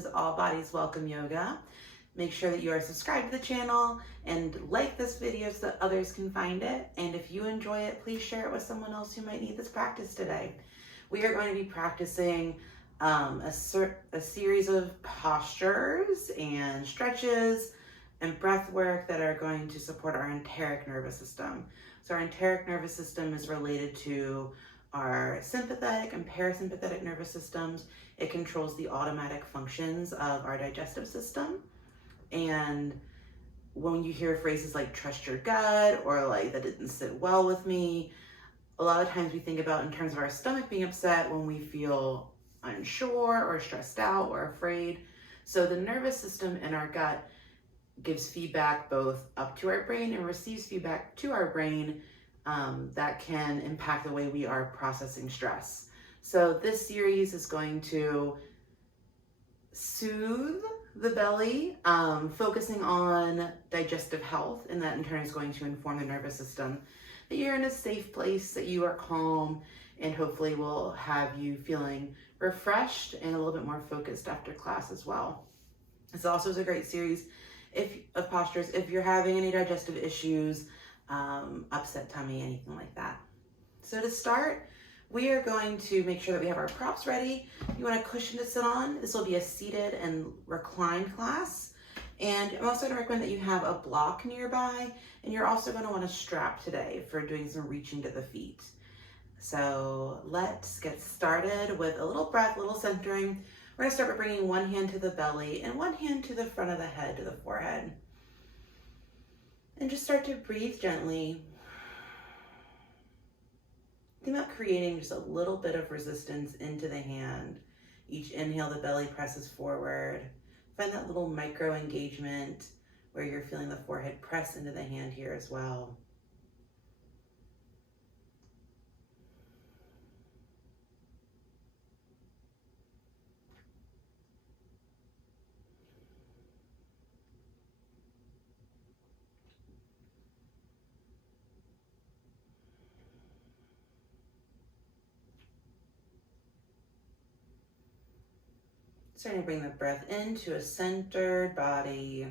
is All Bodies Welcome Yoga. Make sure that you are subscribed to the channel and like this video so that others can find it. And if you enjoy it, please share it with someone else who might need this practice today. We are going to be practicing a series of postures and stretches and breath work that are going to support our enteric nervous system. So our enteric nervous system is related to our sympathetic and parasympathetic nervous systems. It controls the automatic functions of our digestive system. And when you hear phrases like trust your gut or like that didn't sit well with me, a lot of times we think about in terms of our stomach being upset when we feel unsure or stressed out or afraid. So the nervous system in our gut gives feedback both up to our brain and receives feedback to our brain that can impact the way we are processing stress. So this series is going to soothe the belly, focusing on digestive health, and that in turn is going to inform the nervous system that you're in a safe place, that you are calm, and hopefully will have you feeling refreshed and a little bit more focused after class as well. This also is a great series of postures if you're having any digestive issues, upset tummy, anything like that. So to start, we are going to make sure that we have our props ready. You want a cushion to sit on. This will be a seated and reclined class. And I'm also going to recommend that you have a block nearby, and you're also going to want a strap today for doing some reaching to the feet. So let's get started with a little breath, a little centering. We're going to start by bringing one hand to the belly and one hand to the front of the head, to the forehead. And just start to breathe gently. Think about creating just a little bit of resistance into the hand. Each inhale, the belly presses forward. Find that little micro engagement where you're feeling the forehead press into the hand here as well. Starting to bring the breath into a centered body.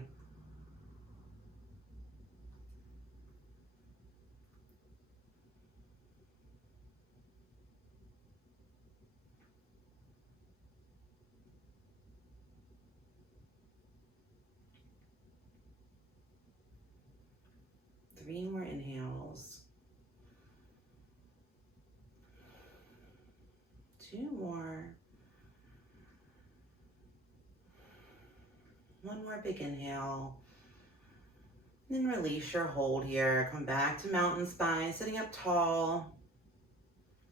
Three more inhales. Two more. One more big inhale. Then release your hold here. Come back to mountain spine, sitting up tall.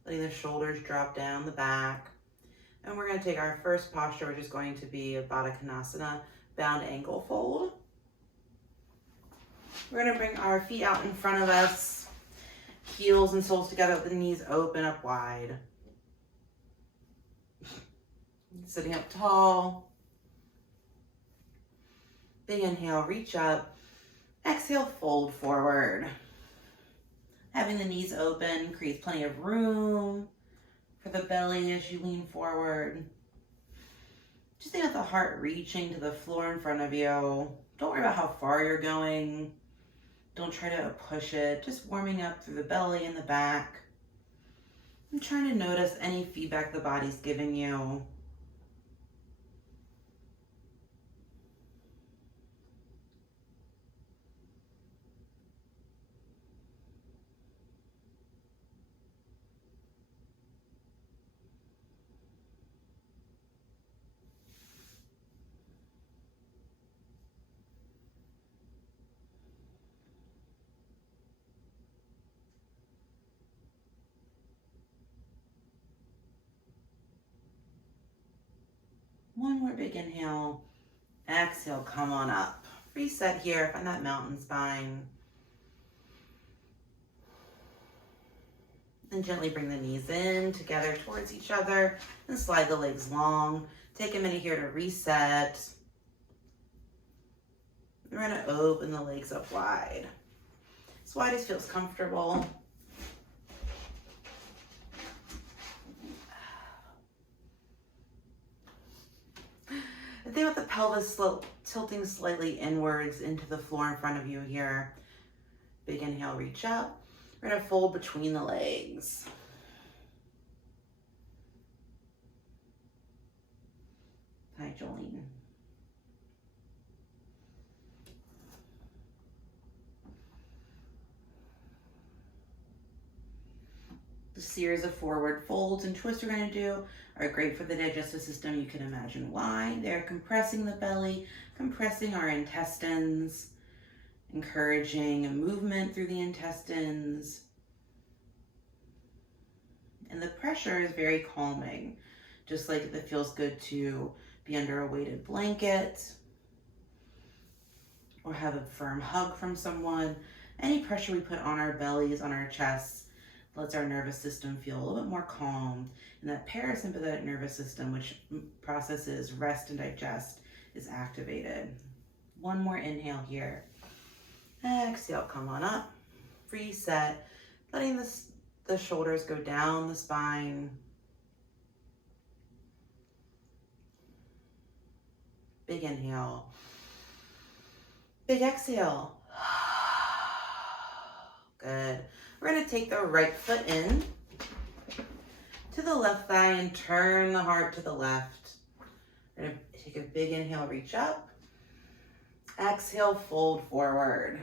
Letting the shoulders drop down the back. And we're going to take our first posture, which is going to be a Badakanasana, bound ankle fold. We're going to bring our feet out in front of us, heels and soles together with the knees open up wide. Sitting up tall. Big inhale, reach up. Exhale, fold forward. Having the knees open creates plenty of room for the belly as you lean forward. Just think of the heart reaching to the floor in front of you. Don't worry about how far you're going. Don't try to push it. Just warming up through the belly and the back. I'm trying to notice any feedback the body's giving you. One more big inhale. Exhale, come on up. Reset here, find that mountain spine. And gently bring the knees in together towards each other and slide the legs long. Take a minute here to reset. We're going to open the legs up wide. As wide as feels comfortable. thing with the pelvis tilting slightly inwards into the floor in front of you here. Big inhale, reach up. We're gonna fold between the legs. Hi, Jolene. The series of forward folds and twists we're going to do are great for the digestive system. You can imagine why. They're compressing the belly, compressing our intestines, encouraging movement through the intestines. And the pressure is very calming, just like it feels good to be under a weighted blanket or have a firm hug from someone. Any pressure we put on our bellies, on our chests, lets our nervous system feel a little bit more calm. And that parasympathetic nervous system, which processes rest and digest, is activated. One more inhale here. Exhale, come on up. Reset, letting the shoulders go down the spine. Big inhale. Big exhale. Good. We're going to take the right foot in to the left thigh and turn the heart to the left. We're going to take a big inhale, reach up. Exhale, fold forward.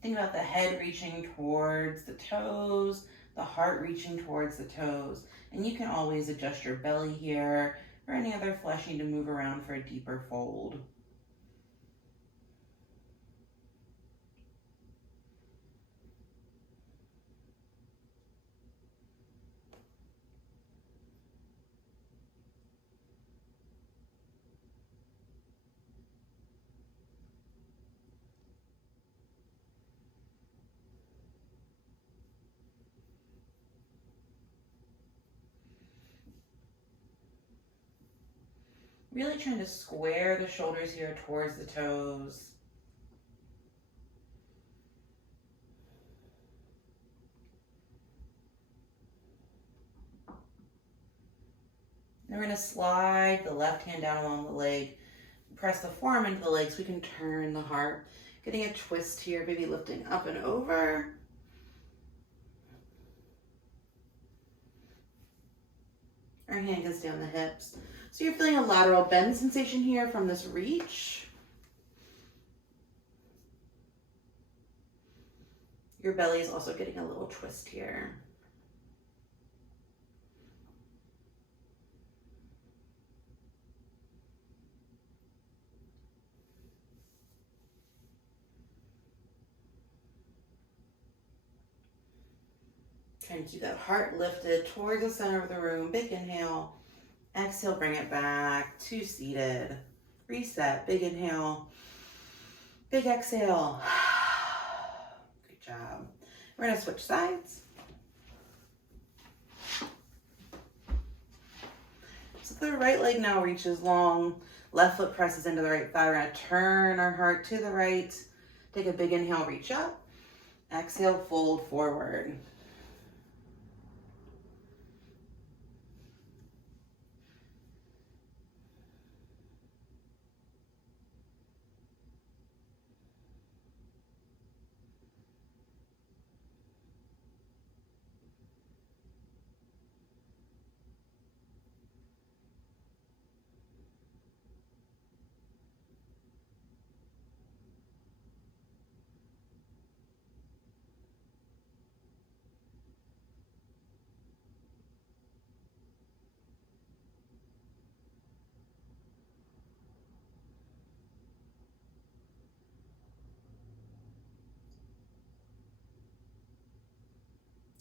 Think about the head reaching towards the toes, the heart reaching towards the toes. And you can always adjust your belly here or any other flesh need to move around for a deeper fold. Really trying to square the shoulders here towards the toes. Then we're going to slide the left hand down along the leg, press the forearm into the leg so we can turn the heart. Getting a twist here, maybe lifting up and over. Our hand can stay on the hips. So you're feeling a lateral bend sensation here from this reach. Your belly is also getting a little twist here. Trying to keep that heart lifted towards the center of the room. Big inhale. Exhale, bring it back to seated. Reset, big inhale. Big exhale. Good job. We're gonna switch sides. So the right leg now reaches long. Left foot presses into the right thigh. We're gonna turn our heart to the right. Take a big inhale, reach up. Exhale, fold forward.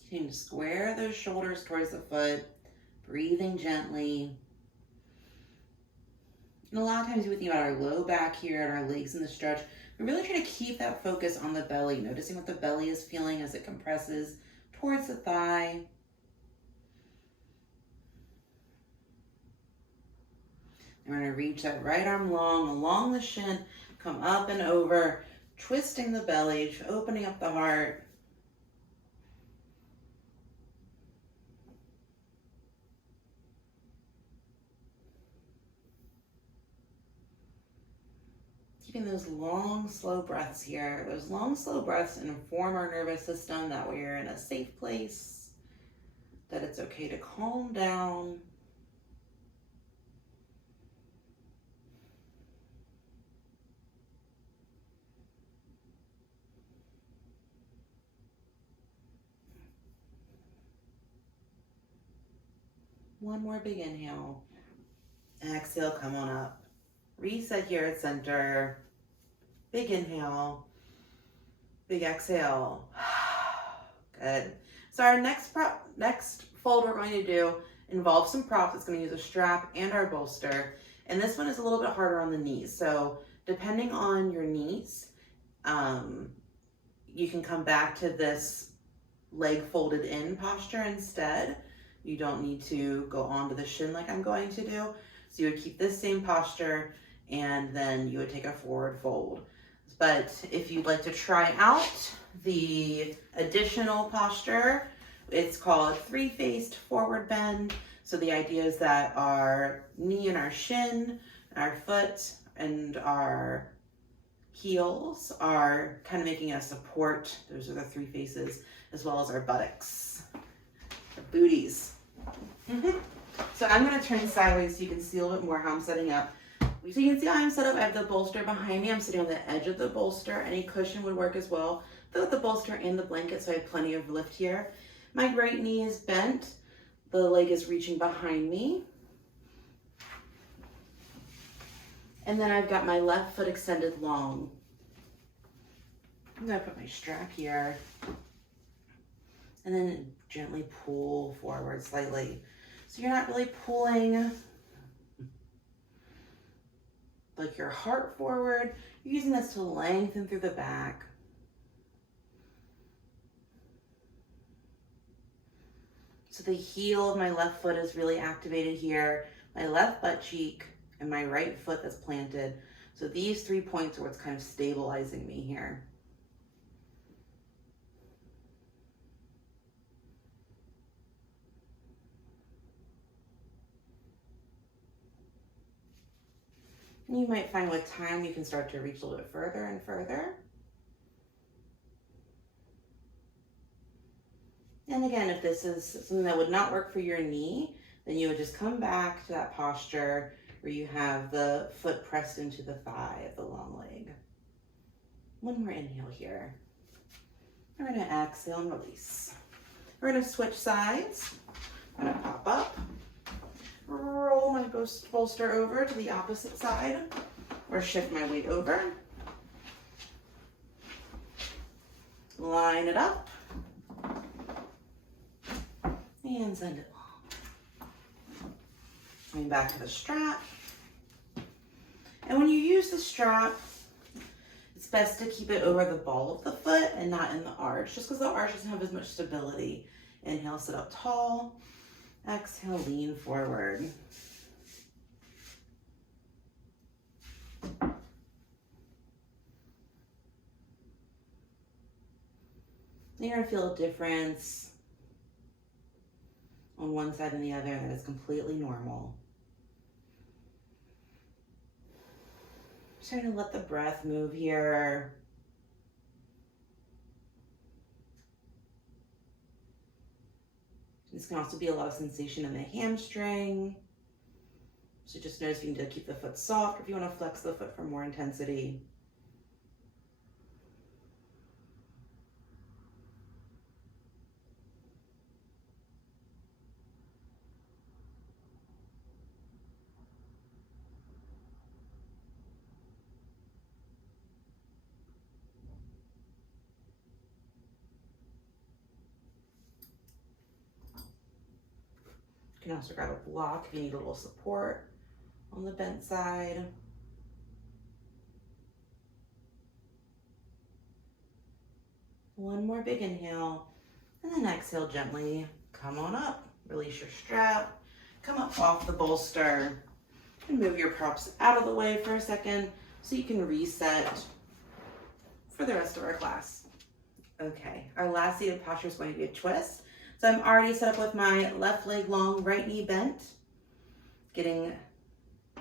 You can square those shoulders towards the foot, breathing gently. And a lot of times we think about our low back here and our legs in the stretch. We're really trying to keep that focus on the belly, noticing what the belly is feeling as it compresses towards the thigh. And we're going to reach that right arm long, along the shin, come up and over, twisting the belly, opening up the heart. Keeping those long, slow breaths here. Those long, slow breaths inform our nervous system that we're in a safe place, that it's okay to calm down. One more big inhale. Exhale, come on up. Reset here at center. Big inhale. Big exhale. Good. So our next fold we're going to do involves some props. It's going to use a strap and our bolster. And this one is a little bit harder on the knees. So depending on your knees, you can come back to this leg folded in posture instead. You don't need to go onto the shin like I'm going to do. So you would keep this same posture and then you would take a forward fold. But if you'd like to try out the additional posture, it's called three-faced forward bend. So the idea is that our knee and our shin, our foot and our heels are kind of making a support. Those are the three faces, as well as our buttocks, our booties. So I'm going to turn sideways so you can see a little bit more how I'm setting up. So you can see how I'm set up. I have the bolster behind me. I'm sitting on the edge of the bolster. Any cushion would work as well. With the bolster and the blanket, so I have plenty of lift here. My right knee is bent. The leg is reaching behind me. And then I've got my left foot extended long. I'm going to put my strap here. And then gently pull forward slightly. So you're not really pulling like your heart forward. You're using this to lengthen through the back. So the heel of my left foot is really activated here. My left butt cheek and my right foot that's planted. So these 3 points are what's kind of stabilizing me here. And you might find with time you can start to reach a little bit further and further. And again, if this is something that would not work for your knee, then you would just come back to that posture where you have the foot pressed into the thigh of the long leg. One more inhale here. We're going to exhale and release. We're going to switch sides. I'm going to pop up. Roll my bolster over to the opposite side or shift my weight over. Line it up and send it long. Coming back to the strap. And when you use the strap, it's best to keep it over the ball of the foot and not in the arch, just because the arch doesn't have as much stability. Inhale, sit up tall. Exhale, lean forward. You're going to feel a difference on one side and the other, and that is completely normal. Just trying to let the breath move here. This can also be a lot of sensation in the hamstring. So just notice if you need to keep the foot soft or if you want to flex the foot for more intensity. You can also grab a block if you need a little support on the bent side. One more big inhale, and then exhale gently. Come on up, release your strap, come up off the bolster, and move your props out of the way for a second so you can reset for the rest of our class. Okay, our last seated posture is going to be a twist. So I'm already set up with my left leg long, right knee bent. Getting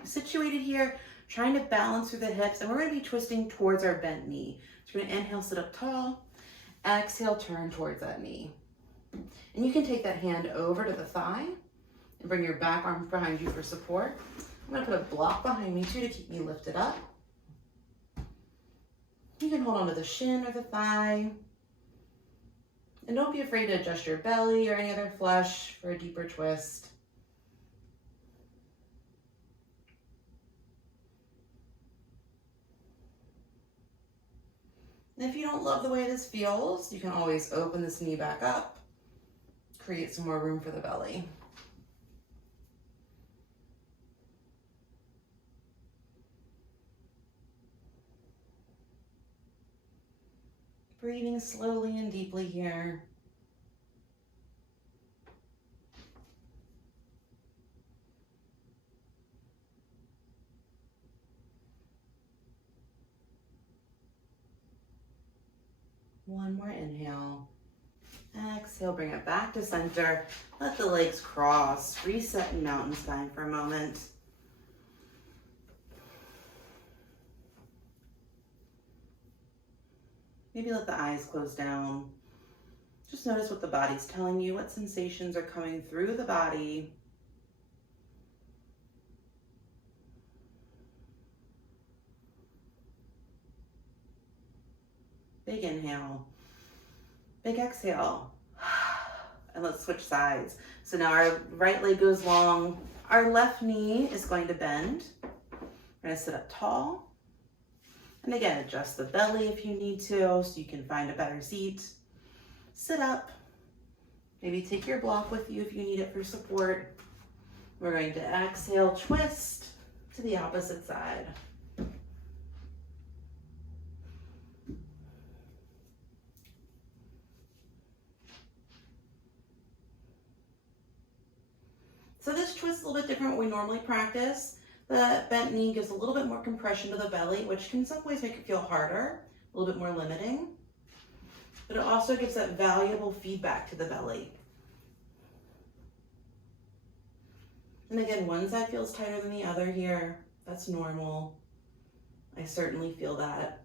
situated here. trying to balance through the hips, and we're going to be twisting towards our bent knee. So we're going to inhale, sit up tall. Exhale, turn towards that knee. And you can take that hand over to the thigh and bring your back arm behind you for support. I'm going to put a block behind me too to keep me lifted up. You can hold onto the shin or the thigh. And don't be afraid to adjust your belly or any other flesh for a deeper twist. And if you don't love the way this feels, you can always open this knee back up, create some more room for the belly. Breathing slowly and deeply here. One more inhale. Exhale, bring it back to center. Let the legs cross. Reset in mountain spine for a moment. Maybe let the eyes close down. Just notice what the body's telling you, what sensations are coming through the body. Big inhale, big exhale. And let's switch sides. So now our right leg goes long. Our left knee is going to bend. We're going to sit up tall. And again, adjust the belly if you need to, so you can find a better seat. Sit up. Maybe take your block with you if you need it for support. We're going to exhale, twist to the opposite side. So this twist is a little bit different than what we normally practice. The bent knee gives a little bit more compression to the belly, which can in some ways make it feel harder, a little bit more limiting. But it also gives that valuable feedback to the belly. And again, one side feels tighter than the other here. That's normal. I certainly feel that.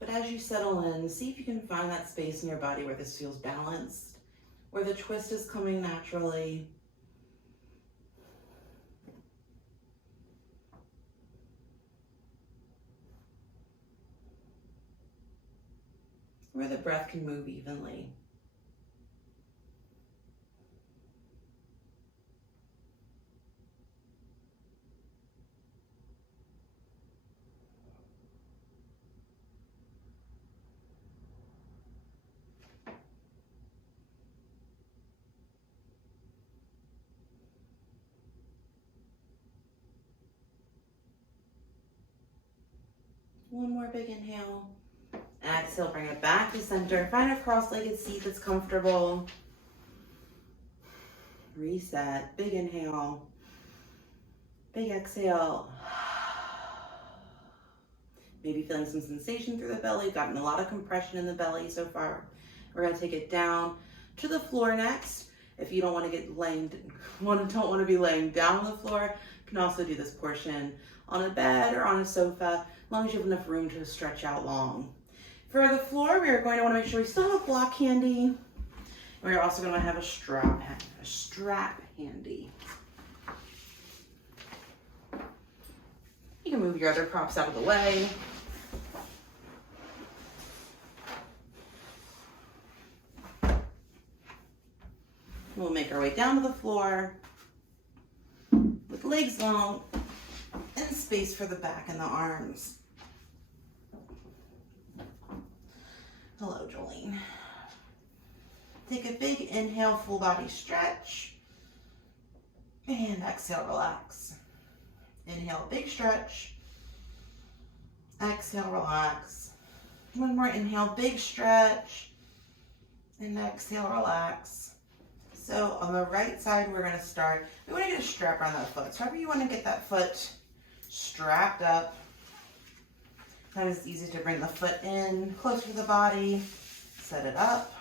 But as you settle in, see if you can find that space in your body where this feels balanced, where the twist is coming naturally. Where the breath can move evenly. One more big inhale. Exhale, bring it back to center. Find a cross-legged seat that's comfortable. Reset. Big inhale. Big exhale. Maybe feeling some sensation through the belly. Gotten a lot of compression in the belly so far. We're going to take it down to the floor next. If you don't want to don't want to be laying down on the floor, you can also do this portion on a bed or on a sofa, as long as you have enough room to stretch out long. For the floor, we are going to want to make sure we still have a block handy. We're also going to have a strap handy. You can move your other props out of the way. We'll make our way down to the floor with legs long and space for the back and the arms. Hello, Jolene. Take a big inhale, full body stretch. And exhale, relax. Inhale, big stretch. Exhale, relax. One more inhale, big stretch. And exhale, relax. So on the right side, we're going to start. We want to get a strap around that foot. So however you want to get that foot strapped up, Sometimes it's easy to bring the foot in closer to the body, set it up.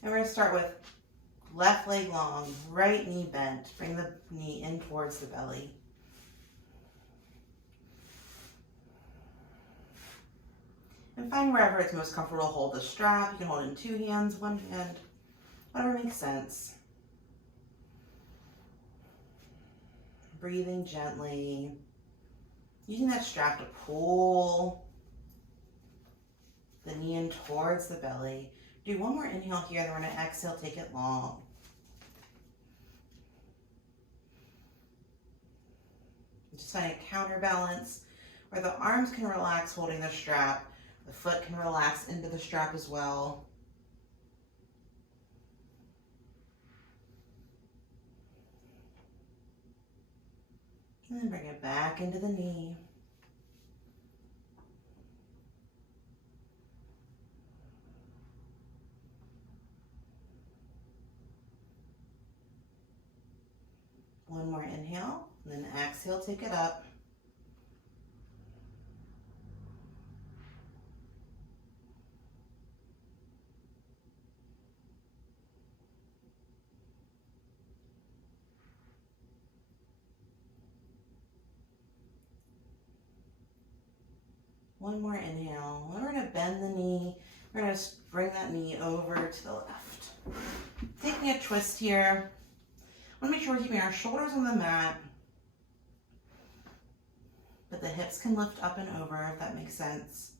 And we're going to start with left leg long, right knee bent. Bring the knee in towards the belly. And find wherever it's most comfortable to hold the strap. You can hold it in 2 hands, 1 hand, whatever makes sense. Breathing gently. Using that strap to pull the knee in towards the belly. Do 1 more inhale here, then we're going to exhale, take it long. Just find a counterbalance where the arms can relax holding the strap. The foot can relax into the strap as well. And then bring it back into the knee. One more inhale, and then exhale, take it up. One more inhale. We're going to bend the knee. We're going to bring that knee over to the left. Taking a twist here. I want to make sure we're keeping our shoulders on the mat, but the hips can lift up and over, if that makes sense.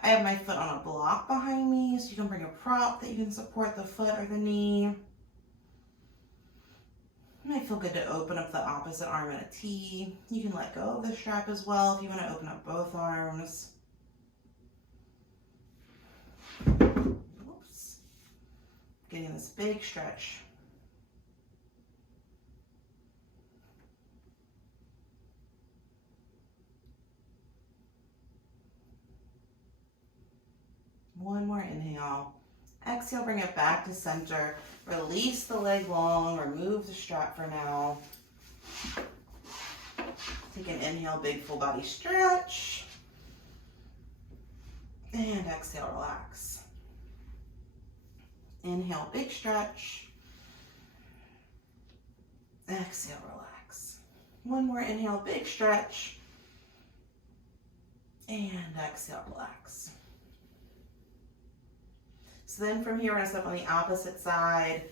I have my foot on a block behind me, so you can bring a prop that you can support the foot or the knee. It might feel good to open up the opposite arm in a T. You can let go of the strap as well if you want to open up both arms. Oops. Getting this big stretch. One more inhale. Exhale, bring it back to center. Release the leg long, remove the strap for now. Take an inhale, big full body stretch. And exhale, relax. Inhale, big stretch. Exhale, relax. One more inhale, big stretch. And exhale, relax. So then from here, we're gonna step on the opposite side.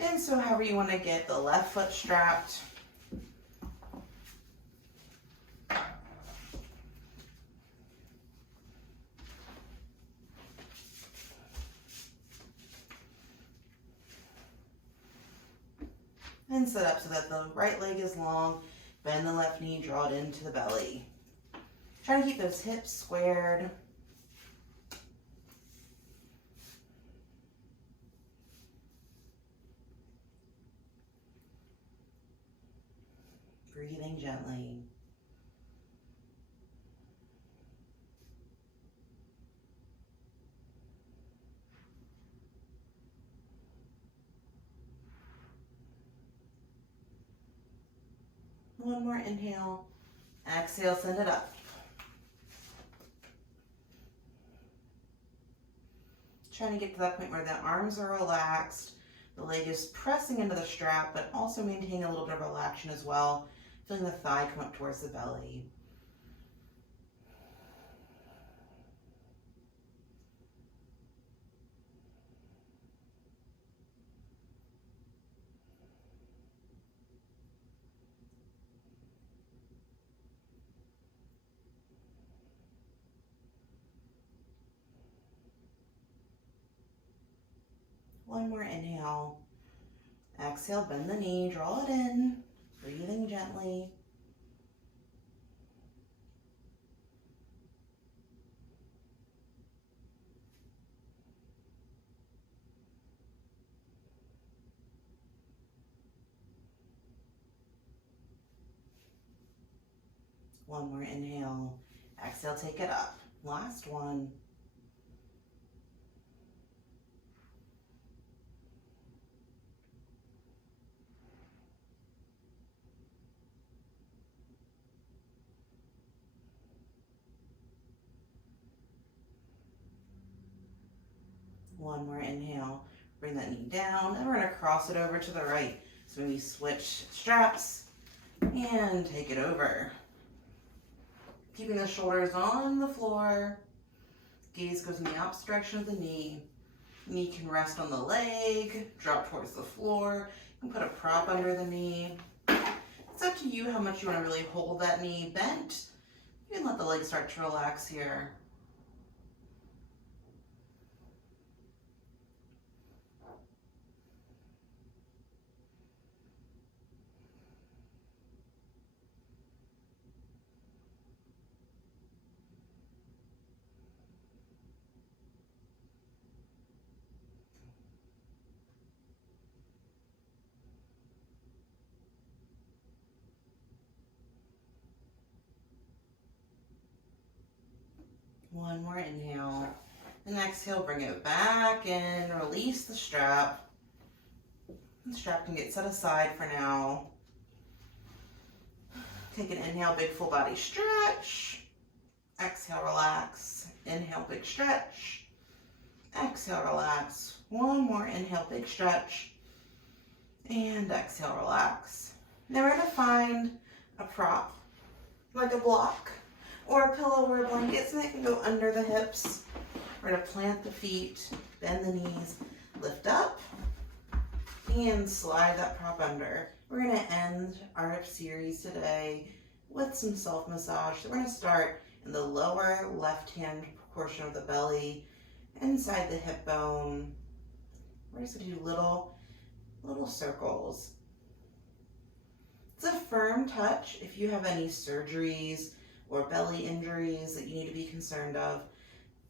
And so however you wanna get the left foot strapped. And set up so that the right leg is long, bend the left knee, draw it into the belly. Try to keep those hips squared. Breathing gently. One more inhale. Exhale, send it up. Trying to get to that point where the arms are relaxed, the leg is pressing into the strap, but also maintaining a little bit of relaxation as well. Feeling the thigh come up towards the belly. One more inhale. Exhale, bend the knee, draw it in, breathing gently. One more inhale. Exhale, take it up. Last one. One more inhale. Bring that knee down, and we're going to cross it over to the right. So maybe switch straps and take it over. Keeping the shoulders on the floor. Gaze goes in the opposite direction of the knee. Knee can rest on the leg, drop towards the floor. You can put a prop under the knee. It's up to you how much you want to really hold that knee bent. You can let the leg start to relax here. One more inhale. And exhale, bring it back in. Release the strap. The strap can get set aside for now. Take an inhale, big full body stretch. Exhale, relax. Inhale, big stretch. Exhale, relax. One more inhale, big stretch. And exhale, relax. Now we're going to find a prop, like a block, or a pillow or a blanket, so that can go under the hips. We're going to plant the feet, bend the knees, lift up, and slide that prop under. We're going to end our series today with some self-massage. So we're going to start in the lower left-hand portion of the belly, inside the hip bone. We're just going to do little circles. It's a firm touch. If you have any surgeries or belly injuries that you need to be concerned of,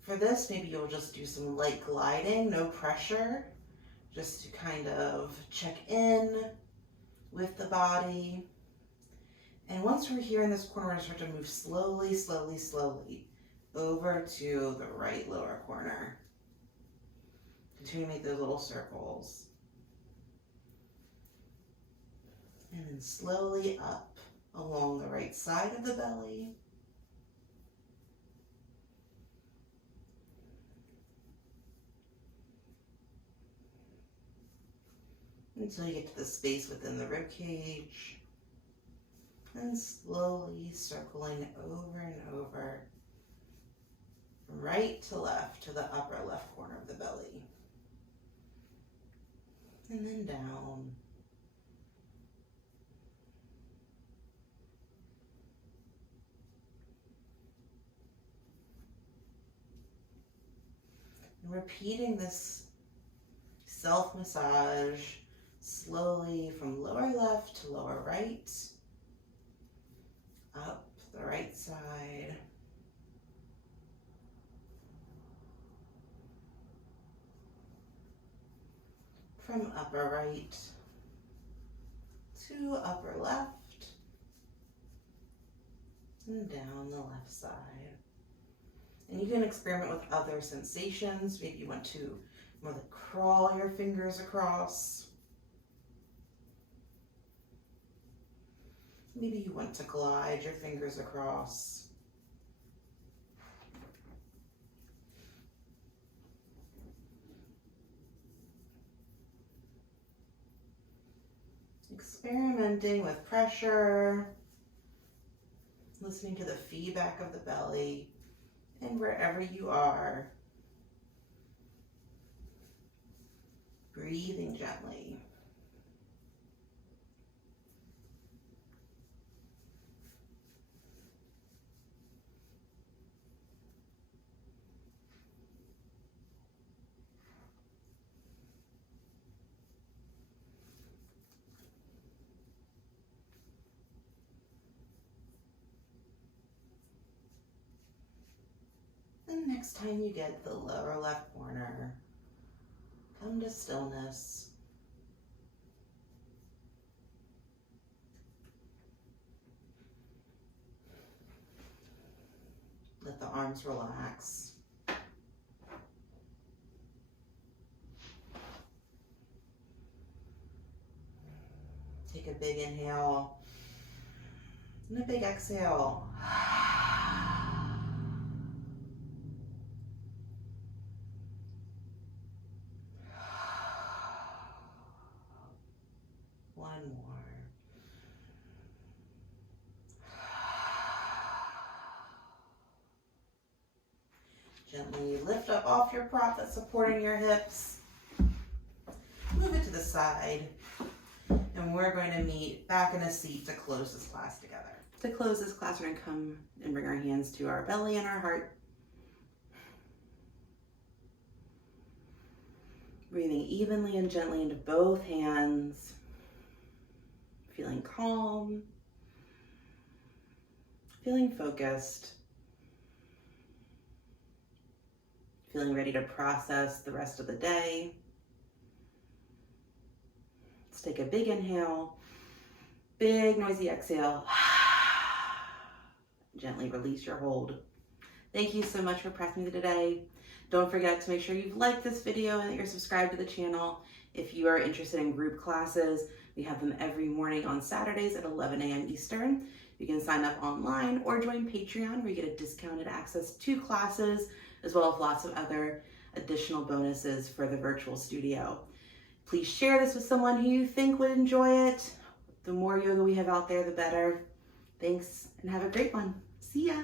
for this, maybe you'll just do some light gliding, no pressure, just to kind of check in with the body. And once we're here in this corner, we're going to start to move slowly, slowly, slowly over to the right lower corner. Continue to make those little circles. And then slowly up along the right side of the belly. Until you get to the space within the rib cage. And slowly circling over and over, from right to left to the upper left corner of the belly. And then down. And repeating this self-massage slowly from lower left to lower right, up the right side, from upper right to upper left, and down the left side. And you can experiment with other sensations. Maybe you want to more like crawl your fingers across. Maybe you want to glide your fingers across. Experimenting with pressure, listening to the feedback of the belly, and wherever you are, breathing gently. And next time you get the lower left corner, come to stillness. Let the arms relax. Take a big inhale and a big exhale. Gently lift up off your prop that's supporting your hips. Move it to the side. And we're going to meet back in a seat to close this class together. To close this class, we're going to come and bring our hands to our belly and our heart. Breathing evenly and gently into both hands. Feeling calm. Feeling focused. Feeling ready to process the rest of the day. Let's take a big inhale. Big noisy exhale. Gently release your hold. Thank you so much for pressing me today. Don't forget to make sure you've liked this video and that you're subscribed to the channel. If you are interested in group classes, we have them every morning on Saturdays at 11 a.m. Eastern. You can sign up online or join Patreon, where you get a discounted access to classes, as well as lots of other additional bonuses for the virtual studio. Please share this with someone who you think would enjoy it. The more yoga we have out there, the better. Thanks, and have a great one. See ya.